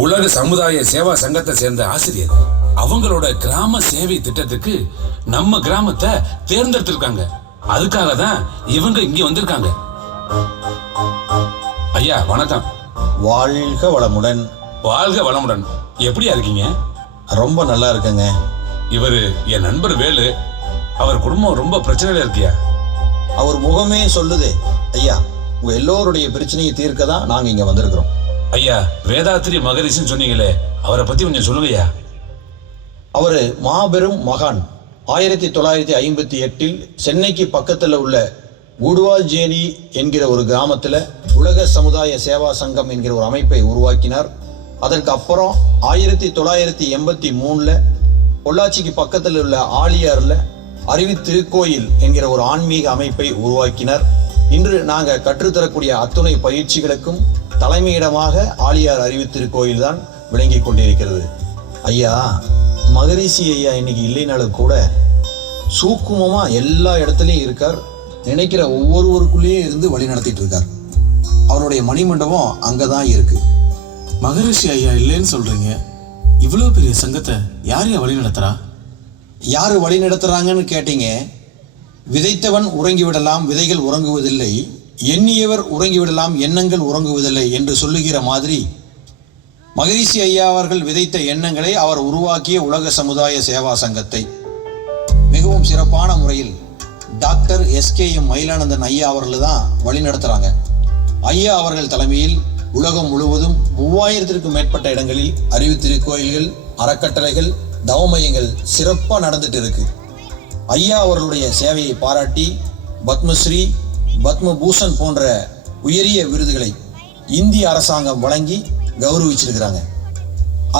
உலக சமுதாய சேவா சங்கத்தை சேர்ந்த ஆசிரியர். அவங்களோட கிராம சேவை திட்டத்துக்கு நம்ம கிராமத்தை தேர்ந்தெடுத்திருக்காங்க. அதுக்காக தான் இவங்க இங்க வந்திருக்காங்க. ஐயா வணக்கம். வாழ்க வளமுடன். வாழ்க வளமுடன். எப்படியா இருக்கீங்க? ரொம்ப நல்லா இருக்குங்க. இவரு என் நண்பர் வேலு. அவர் குடும்பம் ரொம்ப பிரச்சனையில இருக்கியா? அவர் முகமே சொல்லுது. ஐயா, உங்க எல்லோருடைய பிரச்சனையை தீர்க்க தான் நாங்க இங்க வந்திருக்கிறோம். ஐயா, வேதாத்திரி மகரிஷின்னு சொன்னீங்களே, அவரை பத்தி கொஞ்சம் சொல்லுங்கய்யா. அவரு மாபெரும் மகான். 1958 சென்னைக்கு பக்கத்துல உள்ள குடுவால்ஜேரி என்கிற ஒரு கிராமத்துல உலக சமுதாய சேவா சங்கம் என்கிற ஒரு அமைப்பை உருவாக்கினார். அதற்கு அப்புறம் 1983 பொள்ளாச்சிக்கு பக்கத்தில் உள்ள ஆழியார்ல அறிவி திருக்கோயில் என்கிற ஒரு ஆன்மீக அமைப்பை உருவாக்கினார். இன்று நாங்கள் கற்றுத்தரக்கூடிய அத்துணை பயிற்சிகளுக்கும் தலைமையிடமாக ஆழியார் அறிவி திருக்கோயில் தான் விளங்கி கொண்டிருக்கிறது. ஐயா, மகரிஷி ஐயா இன்னைக்கு இல்லைனாலும் கூட சூக்குமமா எல்லா இடத்துலையும் இருக்கார். நினைக்கிற ஒவ்வொருவருக்குள்ளேயே இருந்து வழி நடத்திட்டு இருக்கார். அவருடைய மணிமண்டபம் அங்கதான் இருக்கு. மகரிஷி ஐயா இல்லைன்னு சொல்றீங்க. இவ்வளவு பெரிய சங்கத்தை யாரையா வழி நடத்துறா? யாரு வழி நடத்துறாங்கன்னு கேட்டீங்க. விதைத்தவன் உறங்கிவிடலாம், விதைகள் உறங்குவதில்லை. எண்ணியவர் உறங்கிவிடலாம், எண்ணங்கள் உறங்குவதில்லை என்று சொல்லுகிற மாதிரி மகரிஷி ஐயா அவர்கள் விதைத்த எண்ணங்களை அவர் உருவாக்கிய உலக சமுதாய சேவா சங்கத்தை மிகவும் சிறப்பான முறையில் டாக்டர் SKM மயிலானந்தன் ஐயா அவர்கள் தான் வழி நடத்துறாங்க. ஐயா அவர்கள் தலைமையில் உலகம் முழுவதும் 3000க்கும் மேற்பட்ட இடங்களில் அறிவு திருக்கோயில்கள், அறக்கட்டளைகள், தவமையங்கள் சிறப்பாக நடந்துட்டு இருக்கு. ஐயா அவர்களுடைய சேவையை பாராட்டி பத்மஸ்ரீ, பத்மபூஷன் போன்ற உயரிய விருதுகளை இந்திய அரசாங்கம் வழங்கி கௌரவிச்சிருக்கிறாங்க.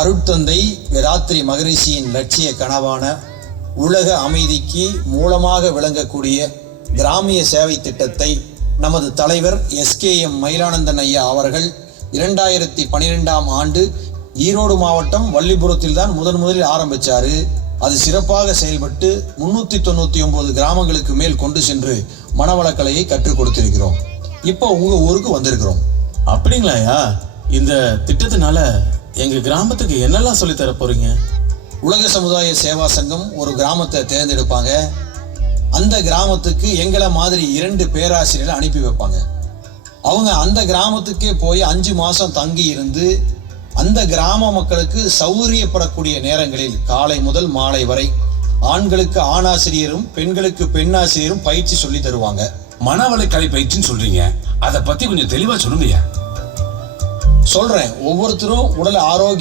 அருட்தந்தை வேதாத்திரி மகரிஷியின் லட்சிய கனவான உலக அமைதிக்கு மூலமாக விளங்கக்கூடிய கிராமிய சேவை திட்டத்தை நமது தலைவர் SKM மயிலானந்தன் ஐயா அவர்கள் 2012ஆம் ஆண்டு ஈரோடு மாவட்டம் வள்ளிபுரத்தில் தான் முதலில் ஆரம்பிச்சாரு. அது சிறப்பாக செயல்பட்டு 399 கிராமங்களுக்கு மேல் கொண்டு சென்று மனவளக்கலையை கற்றுக் கொடுத்திருக்கிறோம். இப்போ உங்க ஊருக்கு வந்திருக்கிறோம். அப்படிங்களாயா? இந்த திட்டத்தினால எங்க கிராமத்துக்கு என்னெல்லாம் சொல்லி தர போறீங்க? உலக சமுதாய சேவா சங்கம் ஒரு கிராமத்தை தேர்ந்தெடுப்பாங்க. அந்த கிராமத்துக்கு எங்களை மாதிரி 2 பேராசிரியர்களை அனுப்பி வைப்பாங்க. அவங்க அந்த கிராமத்துக்கே போய் 5 மாதம் தங்கி இருந்து அந்த கிராம மக்களுக்கு சௌகரியப்படக்கூடிய நேரங்களில் காலை முதல் மாலை வரை ஆண்களுக்கு ஆணாசிரியரும் பெண்களுக்கு பெண்ணாசிரியரும் பயிற்சி சொல்லி தருவாங்க. மனவளக்கலை பயிற்சின்னு சொல்றீங்க, அதை பத்தி கொஞ்சம் தெளிவா சொல்லுங்கய்யா. சொல்றேன். ஒவ்வொருத்தரும் உடல் ஆரோக்கியம்